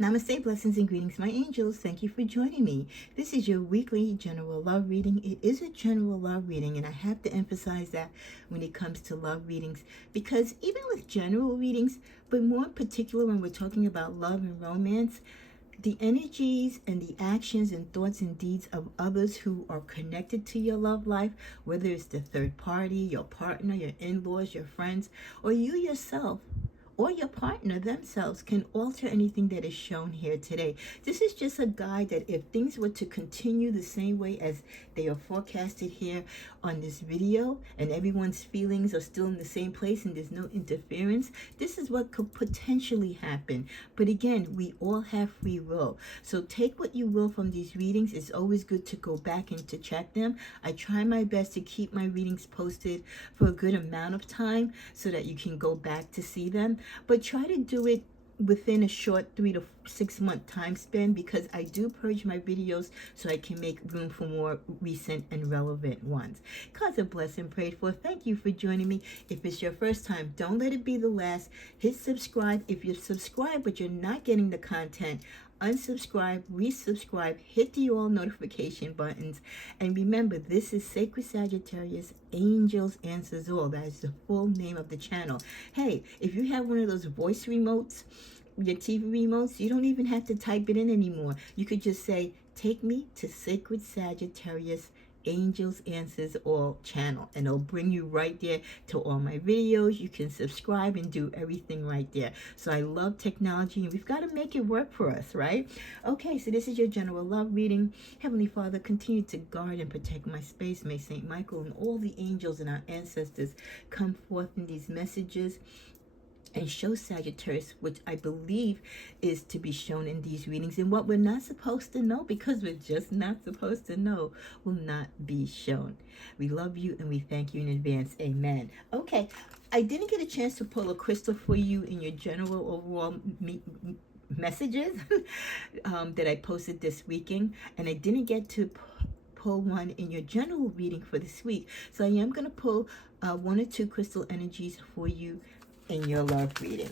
Namaste, blessings and greetings, my angels. Thank you for joining me. This is your weekly general love reading. It is a general love reading, and I have to emphasize that when it comes to love readings, because even with general readings, but more in particular when we're talking about love and romance, the energies and the actions and thoughts and deeds of others who are connected to your love life, whether it's the third party, your partner, your in-laws, your friends, or you yourself, or your partner themselves, can alter anything that is shown here today. This is just a guide that if things were to continue the same way as they are forecasted here on this video, and everyone's feelings are still in the same place and there's no interference, this is what could potentially happen. But again, we all have free will. So take what you will from these readings. It's always good to go back and to check them. I try my best to keep my readings posted for a good amount of time so that you can go back to see them. But try to do it within a short 3 to 6 month time span, because I do purge my videos so I can make room for more recent and relevant ones. God's a blessing, prayed for. Thank you for joining me. If it's your first time, don't let it be the last. Hit subscribe. If you're subscribed but you're not getting the content, unsubscribe, resubscribe, hit the all notification buttons. And remember, this is Sacred Sagittarius, Angels Answers All. That is the full name of the channel. Hey, if you have one of those voice remotes, your TV remotes, you don't even have to type it in anymore. You could just say, take me to Sacred Sagittarius, Angels Answers All channel, and it'll bring you right there to all my videos. You can subscribe and do everything right there. So I love technology, and we've got to make it work for us, right? Okay, so this is your general love reading. Heavenly Father, continue to guard and protect my space. May Saint Michael and all the angels and our ancestors come forth in these messages and show Sagittarius, which I believe is to be shown in these readings. And what we're not supposed to know, because we're just not supposed to know, will not be shown. We love you and we thank you in advance. Amen. Okay, I didn't get a chance to pull a crystal for you in your general overall messages that I posted this weekend, and I didn't get to pull one in your general reading for this week. So I am going to pull 1 or 2 crystal energies for you in your love reading.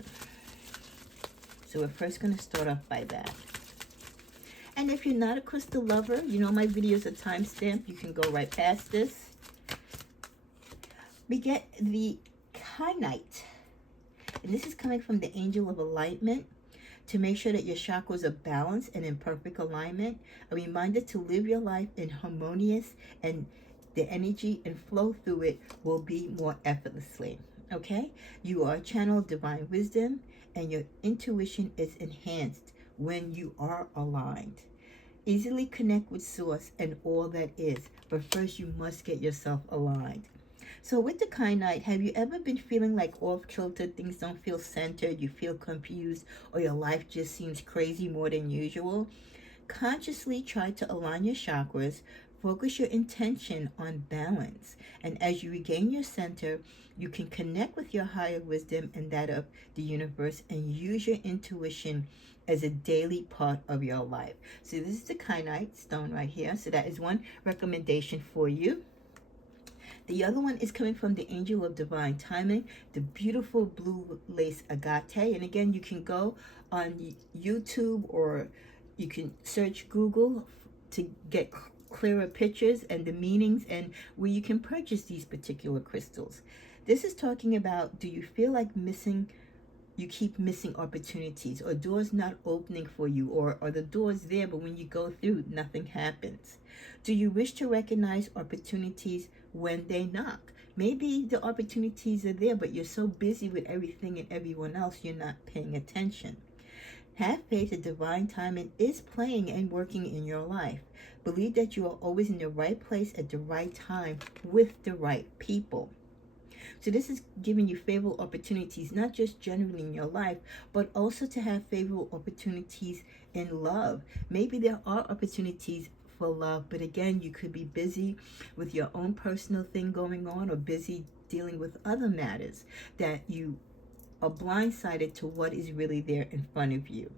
So we're first going to start off by that. And if you're not a crystal lover, you know my videos are timestamped. You can go right past this. We get the kyanite. And this is coming from the Angel of Alignment, to make sure that your chakras are balanced and in perfect alignment. A reminder to live your life in harmonious, and the energy and flow through it will be more effortlessly. Okay, you are a channel of divine wisdom, and your intuition is enhanced when you are aligned. Easily connect with source and all that is, but first you must get yourself aligned. So with the kyanite, have you ever been feeling like off kilter? Things don't feel centered, you feel confused, or your life just seems crazy more than usual? Consciously try to align your chakras. Focus your intention on balance. And as you regain your center, you can connect with your higher wisdom and that of the universe, and use your intuition as a daily part of your life. So this is the kyanite stone right here. So that is one recommendation for you. The other one is coming from the Angel of Divine Timing, the beautiful blue lace agate. And again, you can go on YouTube, or you can search Google to get clearer pictures and the meanings and where you can purchase these particular crystals. This is talking about, do you feel like you keep missing opportunities, or doors not opening for you, or are the doors there but when you go through nothing happens? Do you wish to recognize opportunities when they knock? Maybe the opportunities are there, but you're so busy with everything and everyone else, you're not paying attention. Have faith that divine timing is playing and working in your life. Believe that you are always in the right place at the right time with the right people. So this is giving you favorable opportunities, not just generally in your life, but also to have favorable opportunities in love. Maybe there are opportunities for love, but again, you could be busy with your own personal thing going on, or busy dealing with other matters that you are blindsided to what is really there in front of you.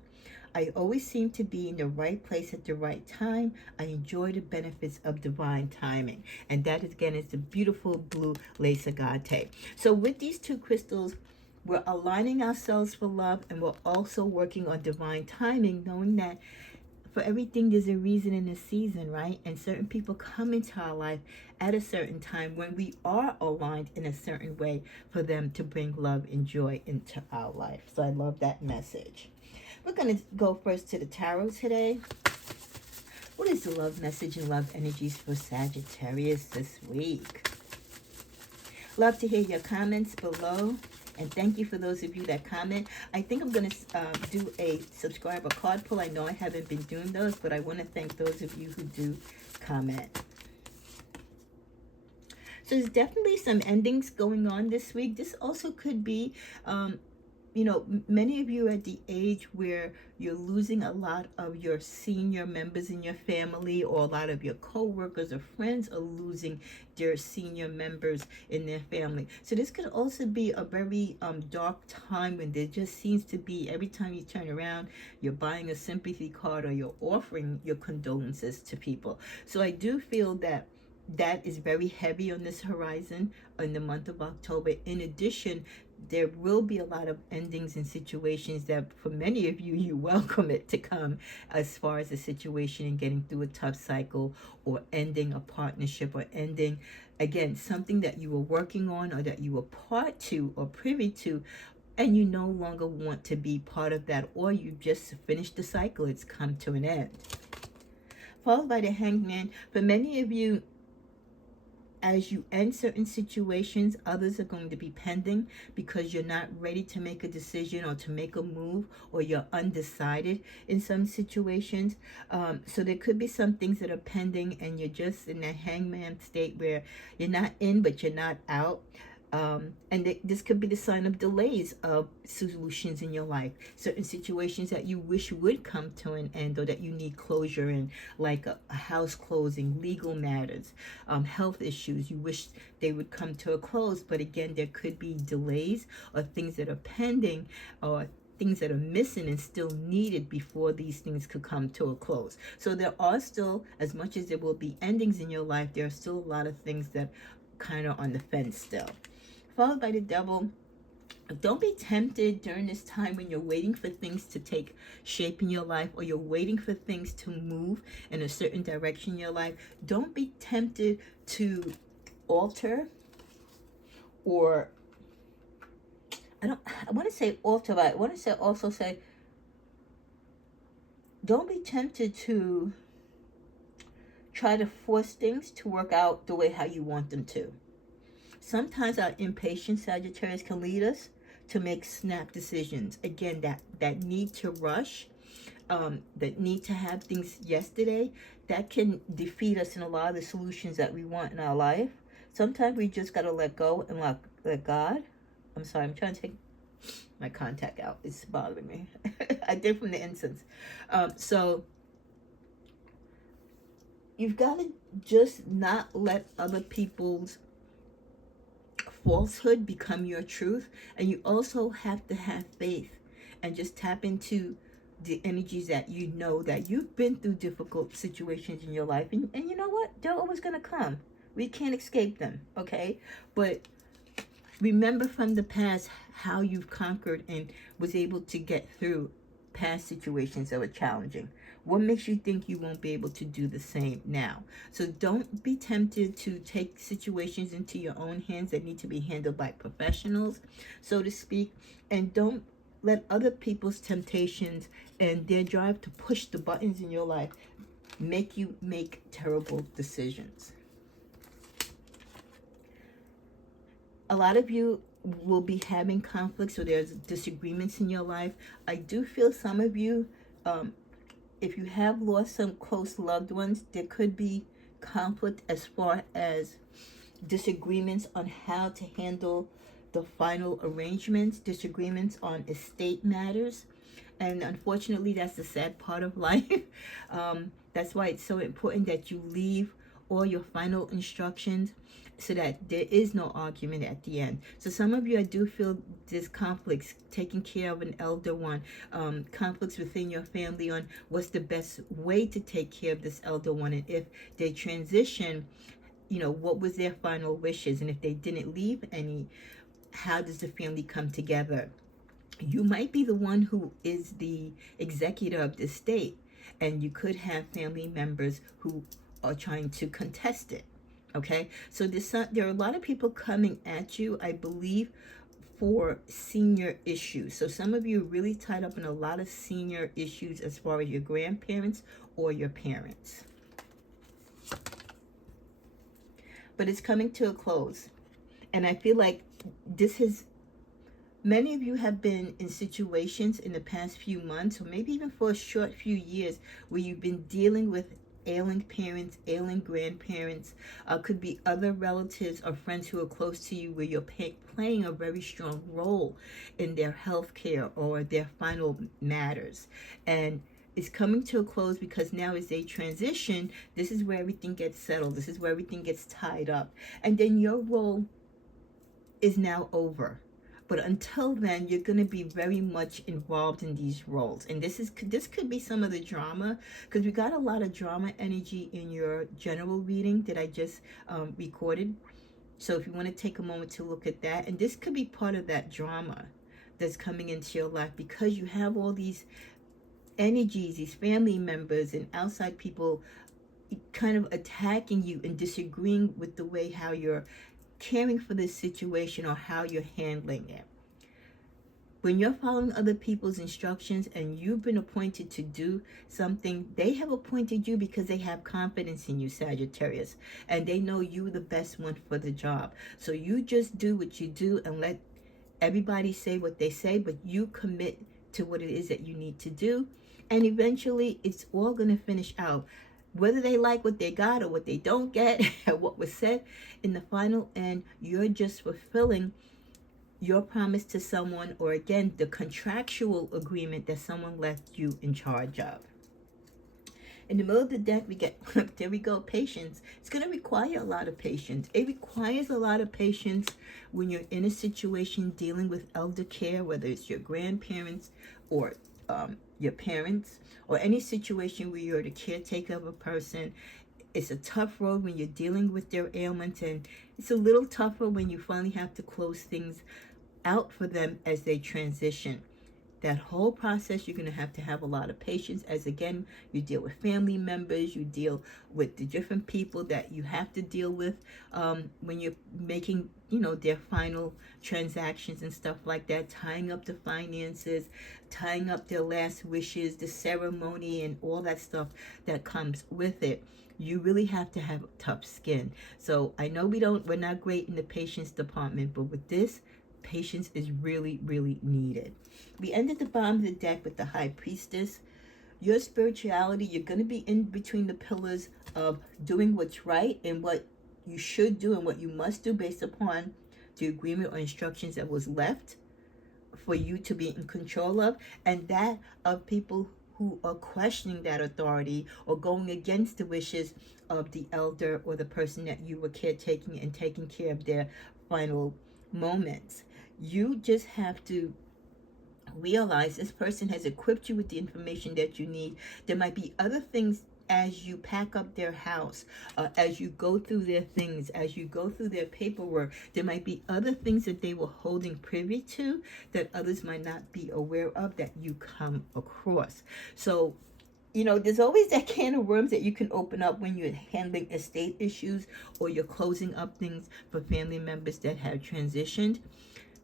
I always seem to be in the right place at the right time. I enjoy the benefits of divine timing. And that, again, is the beautiful blue lace agate. So with these 2 crystals, We're aligning ourselves for love, and we're also working on divine timing, knowing that for everything there's a reason in a season, right? And certain people come into our life at a certain time when we are aligned in a certain way for them to bring love and joy into our life. So I love that message. We're going to go first to the tarot today. What is the love message and love energies for Sagittarius this week? Love to hear your comments below. And thank you for those of you that comment. I think I'm going to do a subscriber card pull. I know I haven't been doing those, but I want to thank those of you who do comment. So there's definitely some endings going on this week. This also could be you know, many of you are at the age where you're losing a lot of your senior members in your family, or a lot of your co-workers or friends are losing their senior members in their family. So this could also be a very dark time when there just seems to be, every time you turn around, you're buying a sympathy card or you're offering your condolences to people. So I do feel that that is very heavy on this horizon in the month of October. In addition, there will be a lot of endings in situations that for many of you, you welcome it to come, as far as a situation and getting through a tough cycle, or ending a partnership, or ending, again, something that you were working on or that you were part to or privy to, and you no longer want to be part of that, or you just finished the cycle, it's come to an end. Followed by the Hangman. For many of you, as you end certain situations, others are going to be pending because you're not ready to make a decision or to make a move, or you're undecided in some situations. So there could be some things that are pending, and you're just in that hangman state where you're not in, but you're not out. And this could be the sign of delays of solutions in your life. Certain situations that you wish would come to an end, or that you need closure in, like a house closing, legal matters, health issues. You wish they would come to a close, but again, there could be delays or things that are pending, or things that are missing and still needed before these things could come to a close. So there are still, as much as there will be endings in your life, there are still a lot of things that kind of on the fence still. Followed by the Devil. Don't be tempted during this time when you're waiting for things to take shape in your life, or you're waiting for things to move in a certain direction in your life. Don't be tempted to alter, or I want to say alter, but I want to also say don't be tempted to try to force things to work out the way how you want them to. Sometimes our impatient Sagittarius can lead us to make snap decisions. Again, that need to rush, that need to have things yesterday, that can defeat us in a lot of the solutions that we want in our life. Sometimes we just got to let go and let God. I'm sorry, I'm trying to take my contact out. It's bothering me. I did from the incense. So you've got to just not let other people's falsehood become your truth. And you also have to have faith and just tap into the energies that you know that you've been through difficult situations in your life, and you know what, they're always going to come. We can't escape them, okay? But remember from the past how you've conquered and was able to get through past situations that were challenging. What makes you think you won't be able to do the same now? So don't be tempted to take situations into your own hands that need to be handled by professionals, so to speak. And don't let other people's temptations and their drive to push the buttons in your life make you make terrible decisions. A lot of you will be having conflicts, or there's disagreements in your life. I do feel some of you, if you have lost some close loved ones, there could be conflict as far as disagreements on how to handle the final arrangements, disagreements on estate matters. And unfortunately, that's the sad part of life. That's why it's so important that you leave all your final instructions so that there is no argument at the end. So some of you, I do feel there's conflicts, taking care of an elder one, conflicts within your family on what's the best way to take care of this elder one. And if they transition, you know, what was their final wishes? And if they didn't leave any how does the family come together? You might be the one who is the executor of the state, and you could have family members who are trying to contest it. Okay, so there are a lot of people coming at you, I believe, for senior issues. So some of you are really tied up in a lot of senior issues as far as your grandparents or your parents. But it's coming to a close. And I feel like many of you have been in situations in the past few months, or maybe even for a short few years, where you've been dealing with ailing parents, ailing grandparents, could be other relatives or friends who are close to you, where you're playing a very strong role in their health care or their final matters. And it's coming to a close because now as they transition, this is where everything gets settled. This is where everything gets tied up. And then your role is now over. But until then, you're going to be very much involved in these roles. And this could be some of the drama, because we got a lot of drama energy in your general reading that I just recorded. So if you want to take a moment to look at that, and this could be part of that drama that's coming into your life, because you have all these energies, these family members and outside people kind of attacking you and disagreeing with the way how you're caring for this situation or how you're handling it. When you're following other people's instructions and you've been appointed to do something, they have appointed you because they have confidence in you, Sagittarius, and they know you the best one for the job. So you just do what you do and let everybody say what they say, but you commit to what it is that you need to do. And eventually it's all going to finish out. Whether they like what they got or what they don't get, what was said, in the final end, you're just fulfilling your promise to someone, or again, the contractual agreement that someone left you in charge of. In the middle of the deck, we get, there we go, patience. It's going to require a lot of patience. It requires a lot of patience when you're in a situation dealing with elder care, whether it's your grandparents or your parents, or any situation where you're the caretaker of a person. It's a tough road when you're dealing with their ailments, and it's a little tougher when you finally have to close things out for them as they transition. That whole process, you're going to have a lot of patience, as again, you deal with family members, you deal with the different people that you have to deal with when you're making, their final transactions and stuff like that, tying up the finances, tying up their last wishes, the ceremony, and all that stuff that comes with it. You really have to have tough skin. So I know we're not great in the patience department, but with this, patience is really, really needed. We end at the bottom of the deck with the High Priestess. Your spirituality, you're going to be in between the pillars of doing what's right and what you should do and what you must do based upon the agreement or instructions that was left for you to be in control of, and that of people who are questioning that authority or going against the wishes of the elder or the person that you were caretaking and taking care of their final moments. You just have to realize this person has equipped you with the information that you need. There might be other things as you pack up their house, as you go through their things, as you go through their paperwork. There might be other things that they were holding privy to that others might not be aware of that you come across. So, there's always that can of worms that you can open up when you're handling estate issues or you're closing up things for family members that have transitioned.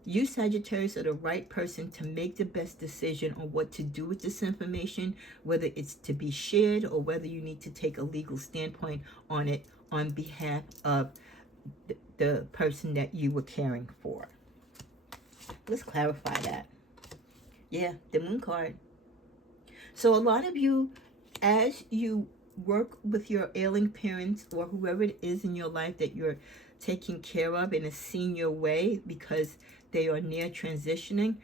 You, Sagittarius, are the right person to make the best decision on what to do with this information, whether it's to be shared or whether you need to take a legal standpoint on it on behalf of the person that you were caring for. Let's clarify that. Yeah, the Moon card. So a lot of you, as you work with your ailing parents or whoever it is in your life that you're taking care of in a senior way because they are near transitioning,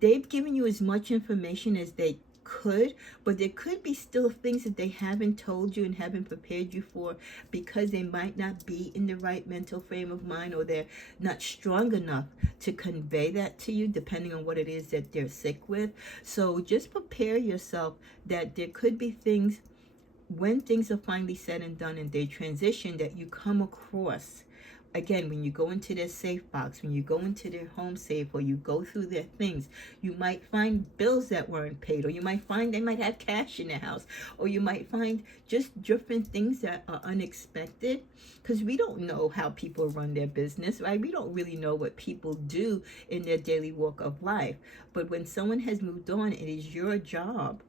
they've given you as much information as they could, but there could be still things that they haven't told you and haven't prepared you for because they might not be in the right mental frame of mind, or they're not strong enough to convey that to you, depending on what it is that they're sick with. So just prepare yourself that there could be things when things are finally said and done and they transition that you come across again, when you go into their safe box, when you go into their home safe, or you go through their things, you might find bills that weren't paid, or you might find they might have cash in their house, or you might find just different things that are unexpected, because we don't know how people run their business, right? We don't really know what people do in their daily walk of life. But when someone has moved on, it is your job,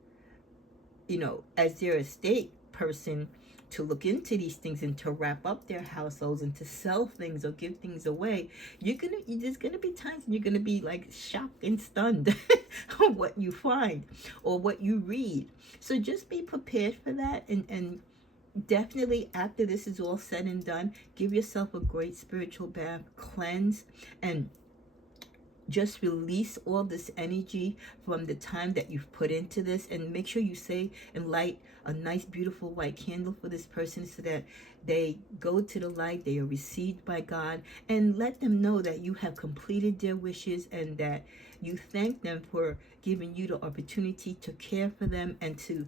as their estate person, to look into these things and to wrap up their households and to sell things or give things away. There's gonna be times when you're gonna be like shocked and stunned on what you find or what you read. So just be prepared for that, and definitely after this is all said and done, give yourself a great spiritual bath, cleanse, and just release all this energy from the time that you've put into this, and make sure you say and light a nice beautiful white candle for this person, so that they go to the light, they are received by God, and let them know that you have completed their wishes and that you thank them for giving you the opportunity to care for them and to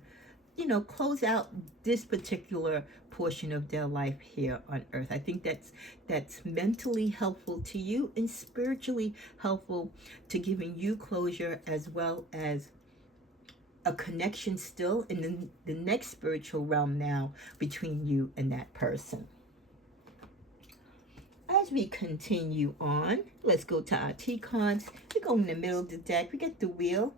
close out this particular portion of their life here on earth. I think that's mentally helpful to you and spiritually helpful to giving you closure, as well as a connection still in the next spiritual realm now between you and that person. As we continue on, let's go to our T cards. We go in the middle of the deck. We get the Wheel.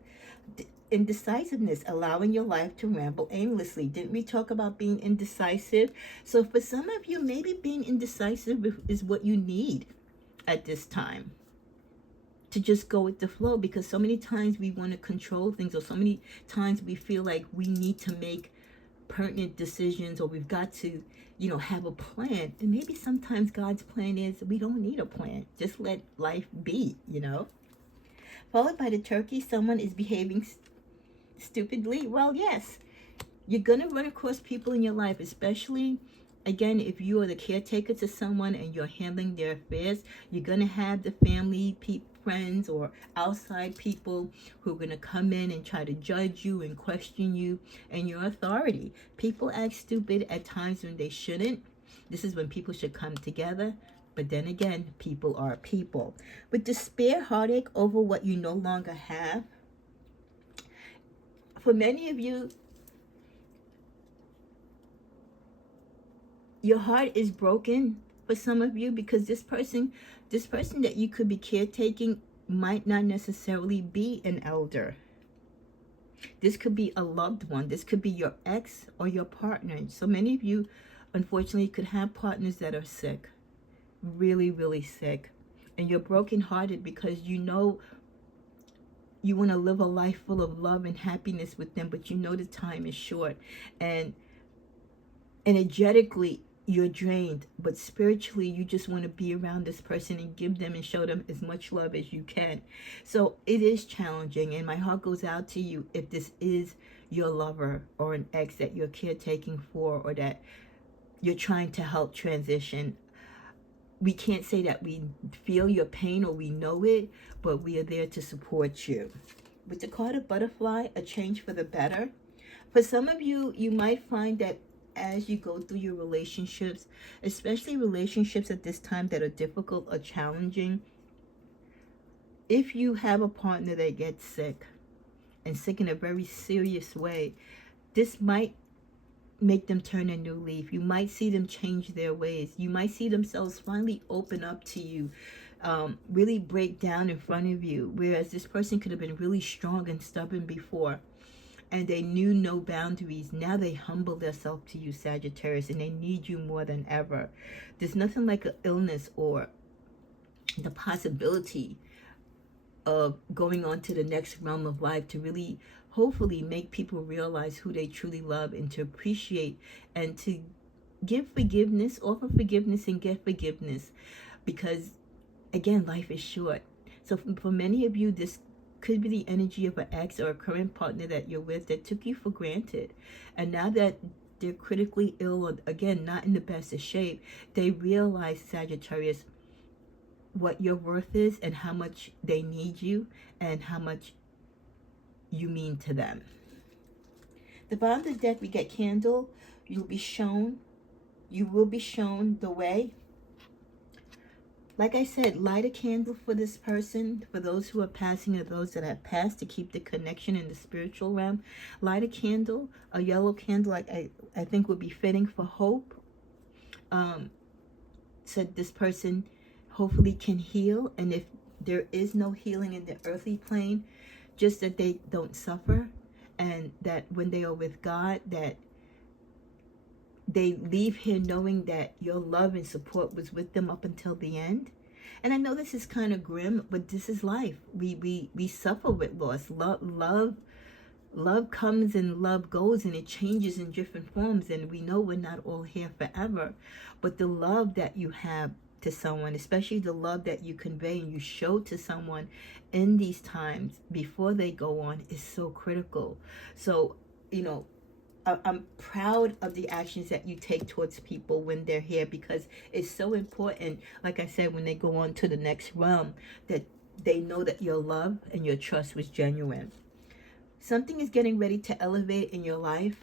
Indecisiveness, allowing your life to ramble aimlessly. Didn't we talk about being indecisive? So for some of you, maybe being indecisive is what you need at this time, to just go with the flow, because so many times we want to control things, or so many times we feel like we need to make pertinent decisions, or we've got to have a plan. And maybe sometimes God's plan is we don't need a plan, just let life be. Followed by the Turkey, someone is behaving stupidly. Well, yes, you're gonna run across people in your life, especially again if you are the caretaker to someone and you're handling their affairs. You're gonna have the family, friends, or outside people who are gonna come in and try to judge you and question you and your authority. People act stupid at times when they shouldn't. This is when people should come together. But then again, people are people. With despair, heartache over what you no longer have, for many of you, your heart is broken for some of you, because this person that you could be caretaking might not necessarily be an elder. This could be a loved one. This could be your ex or your partner. So many of you, unfortunately, could have partners that are sick, really, really sick. And you're brokenhearted because you want to live a life full of love and happiness with them, but the time is short. And energetically, you're drained, but spiritually, you just want to be around this person and give them and show them as much love as you can. So it is challenging, and my heart goes out to you if this is your lover or an ex that you're caretaking for, or that you're trying to help transition. We can't say that we feel your pain or we know it, but we are there to support you. With the card of Butterfly, a change for the better. For some of you, you might find that as you go through your relationships, especially relationships at this time that are difficult or challenging, if you have a partner that gets sick, and sick in a very serious way, this might make them turn a new leaf. You might see them change their ways. You might see themselves finally open up to you, really break down in front of you. Whereas this person could have been really strong and stubborn before, and they knew no boundaries. Now they humble themselves to you, Sagittarius, and they need you more than ever. There's nothing like an illness or the possibility of going on to the next realm of life to really hopefully make people realize who they truly love, and to appreciate and to give forgiveness, offer forgiveness and get forgiveness, because again, life is short. So for many of you, this could be the energy of an ex or a current partner that you're with that took you for granted, and now that they're critically ill, or again not in the best of shape, they realize, Sagittarius, what your worth is and how much they need you and how much you mean to them. The bottom of the deck, we get Candle. You will be shown the way. Like I said, light a candle for this person, for those who are passing or those that have passed, to keep the connection in the spiritual realm. Light a candle, a yellow candle, like I think would be fitting for hope. Said this person hopefully can heal. And if there is no healing in the earthly plane, just that they don't suffer, and that when they are with God, that they leave here knowing that your love and support was with them up until the end. And I know this is kind of grim, but this is life. We suffer with loss. Love comes and love goes, and it changes in different forms. And we know we're not all here forever, but the love that you have to someone, especially the love that you convey and you show to someone in these times before they go on, is so critical. So, I'm proud of the actions that you take towards people when they're here, because it's so important, like I said, when they go on to the next realm, that they know that your love and your trust was genuine. Something is getting ready to elevate in your life.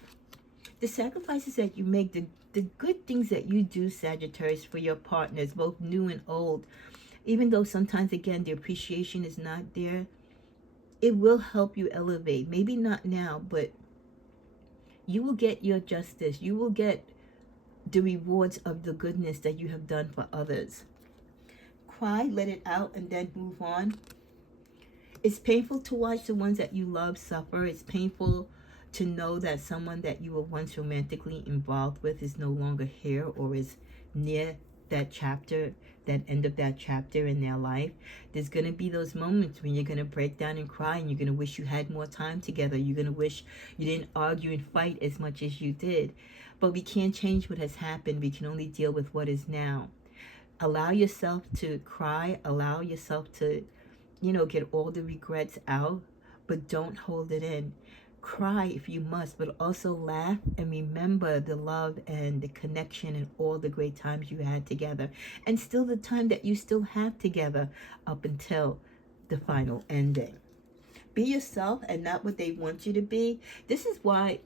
The sacrifices that you make, the good things that you do, Sagittarius, for your partners, both new and old, even though sometimes, again, the appreciation is not there, it will help you elevate. Maybe not now, but you will get your justice. You will get the rewards of the goodness that you have done for others. Cry, let it out, and then move on. It's painful to watch the ones that you love suffer. It's painful to know that someone that you were once romantically involved with is no longer here, or is near that chapter, that end of that chapter in their life. There's going to be those moments when you're going to break down and cry, and you're going to wish you had more time together. You're going to wish you didn't argue and fight as much as you did. But we can't change what has happened. We can only deal with what is now. Allow yourself to cry. Allow yourself to, get all the regrets out, but don't hold it in. Cry if you must, but also laugh and remember the love and the connection and all the great times you had together, and still the time that you still have together up until the final ending. Be yourself and not what they want you to be. This is why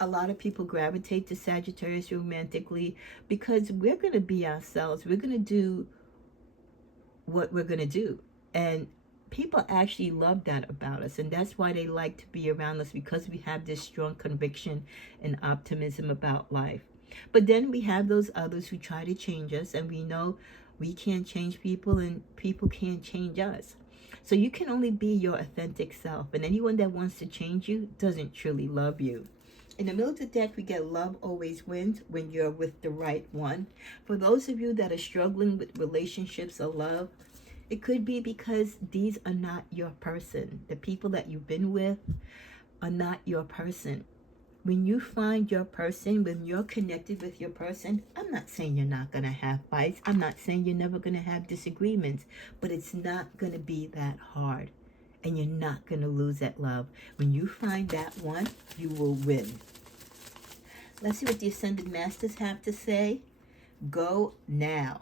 a lot of people gravitate to Sagittarius romantically, because we're going to be ourselves. We're going to do what we're going to do. And people actually love that about us, and that's why they like to be around us, because we have this strong conviction and optimism about life. But then we have those others who try to change us, and we know we can't change people, and people can't change us. So you can only be your authentic self, and anyone that wants to change you doesn't truly love you. In the middle of the deck, we get love always wins when you're with the right one. For those of you that are struggling with relationships or love, it could be because these are not your person. The people that you've been with are not your person. When you find your person, when you're connected with your person, I'm not saying you're not going to have fights. I'm not saying you're never going to have disagreements, but it's not going to be that hard. And you're not going to lose that love. When you find that one, you will win. Let's see what the Ascended Masters have to say. Go now.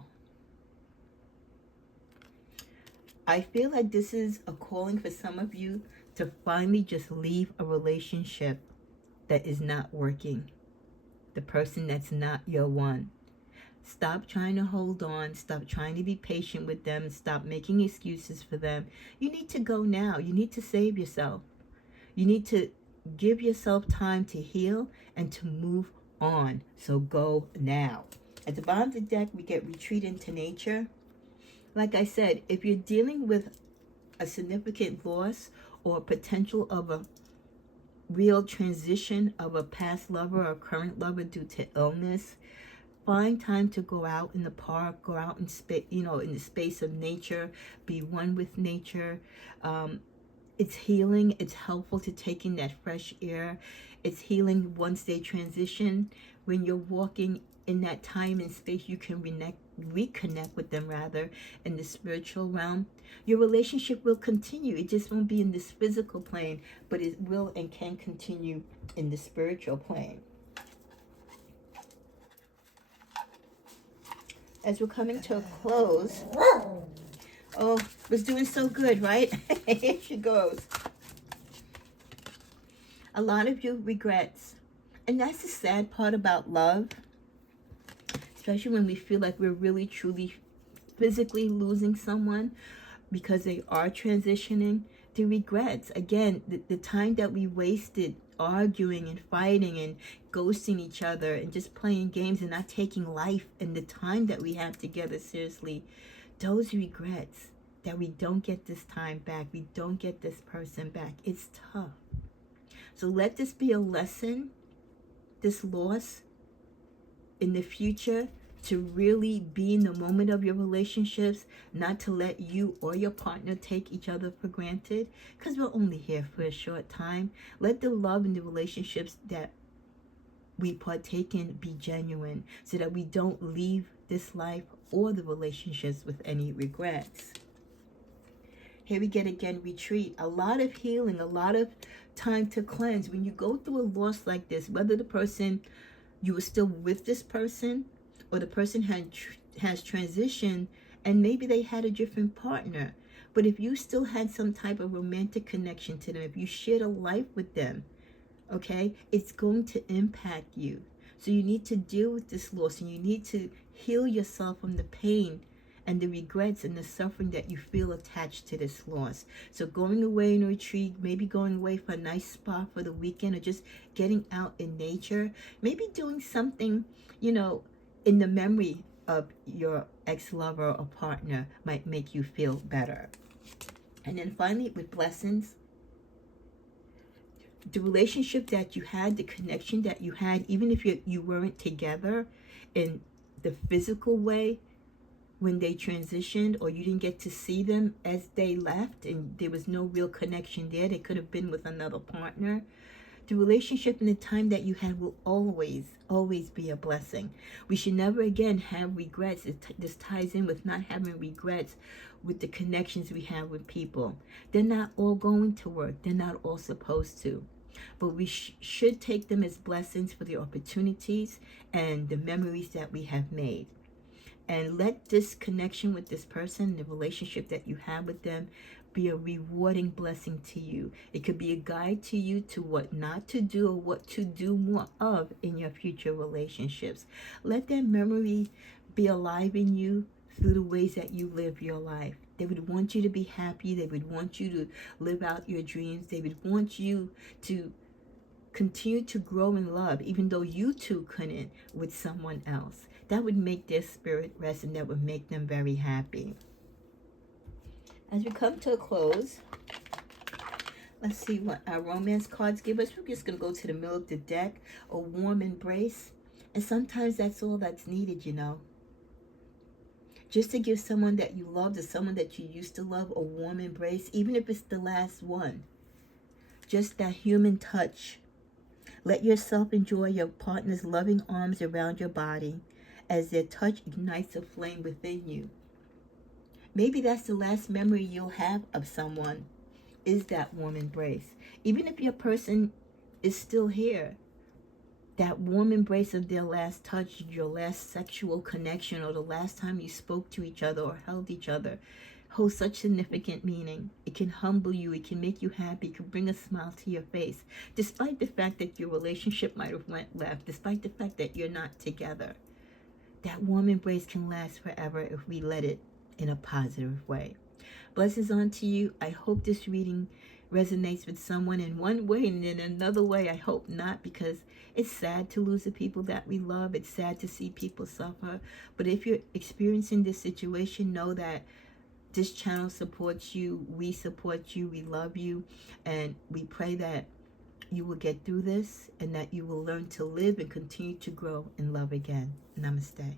I feel like this is a calling for some of you to finally just leave a relationship that is not working. The person that's not your one. Stop trying to hold on. Stop trying to be patient with them. Stop making excuses for them. You need to go now. You need to save yourself. You need to give yourself time to heal and to move on. So go now. At the bottom of the deck, we get retreat into nature. Like I said, if you're dealing with a significant loss or potential of a real transition of a past lover or current lover due to illness, find time to go out in the park, go out in in the space of nature, be one with nature. It's healing. It's helpful to take in that fresh air. It's healing once they transition. When you're walking in that time and space, you can reconnect with them rather in the spiritual realm. Your relationship will continue. It just won't be in this physical plane, but it will and can continue in the spiritual plane. As we're coming to a close, oh, was doing so good, right? Here she goes. A lot of you regrets. And that's the sad part about love. Especially when we feel like we're really, truly physically losing someone because they are transitioning, the regrets, again, the time that we wasted arguing and fighting and ghosting each other and just playing games and not taking life and the time that we have together seriously, those regrets that we don't get this time back, we don't get this person back, it's tough. So let this be a lesson, this loss in the future, to really be in the moment of your relationships, not to let you or your partner take each other for granted, because we're only here for a short time. Let the love and the relationships that we partake in be genuine, so that we don't leave this life or the relationships with any regrets. Here we get again, retreat. A lot of healing, a lot of time to cleanse. When you go through a loss like this, whether the person, you were still with this person, or the person has transitioned and maybe they had a different partner. But if you still had some type of romantic connection to them, if you shared a life with them, okay, it's going to impact you. So you need to deal with this loss, and you need to heal yourself from the pain and the regrets and the suffering that you feel attached to this loss. So going away in a retreat, maybe going away for a nice spa for the weekend, or just getting out in nature, maybe doing something, in the memory of your ex-lover or partner might make you feel better. And then finally, with blessings, the relationship that you had, the connection that you had, even if you weren't together in the physical way when they transitioned, or you didn't get to see them as they left and there was no real connection there, they could have been with another partner, the relationship and the time that you had will always be a blessing. We should never again have regrets. This ties in with not having regrets with the connections we have with people. They're not all going to work. They're not all supposed to. But we should take them as blessings for the opportunities and the memories that we have made. And let this connection with this person, the relationship that you have with them, be a rewarding blessing to you. It could be a guide to you to what not to do or what to do more of in your future relationships. Let that memory be alive in you through the ways that you live your life. They would want you to be happy. They would want you to live out your dreams. They would want you to continue to grow in love, even though you two couldn't with someone else. That would make their spirit rest, and that would make them very happy. As we come to a close, let's see what our romance cards give us. We're just going to go to the middle of the deck, a warm embrace. And sometimes that's all that's needed, Just to give someone that you loved, or someone that you used to love, a warm embrace, even if it's the last one. Just that human touch. Let yourself enjoy your partner's loving arms around your body as their touch ignites a flame within you. Maybe that's the last memory you'll have of someone, is that warm embrace. Even if your person is still here, that warm embrace of their last touch, your last sexual connection, or the last time you spoke to each other or held each other, holds such significant meaning. It can humble you, it can make you happy, it can bring a smile to your face, despite the fact that your relationship might have went left, despite the fact that you're not together. That warm embrace can last forever if we let it in a positive way. Blessings on to you. I hope this reading resonates with someone in one way, and in another way I hope not, because it's sad to lose the people that we love. It's sad to see people suffer. But if you're experiencing this situation, know that this channel supports you. We support you. We love you. And we pray that you will get through this, and that you will learn to live and continue to grow in love again. Namaste.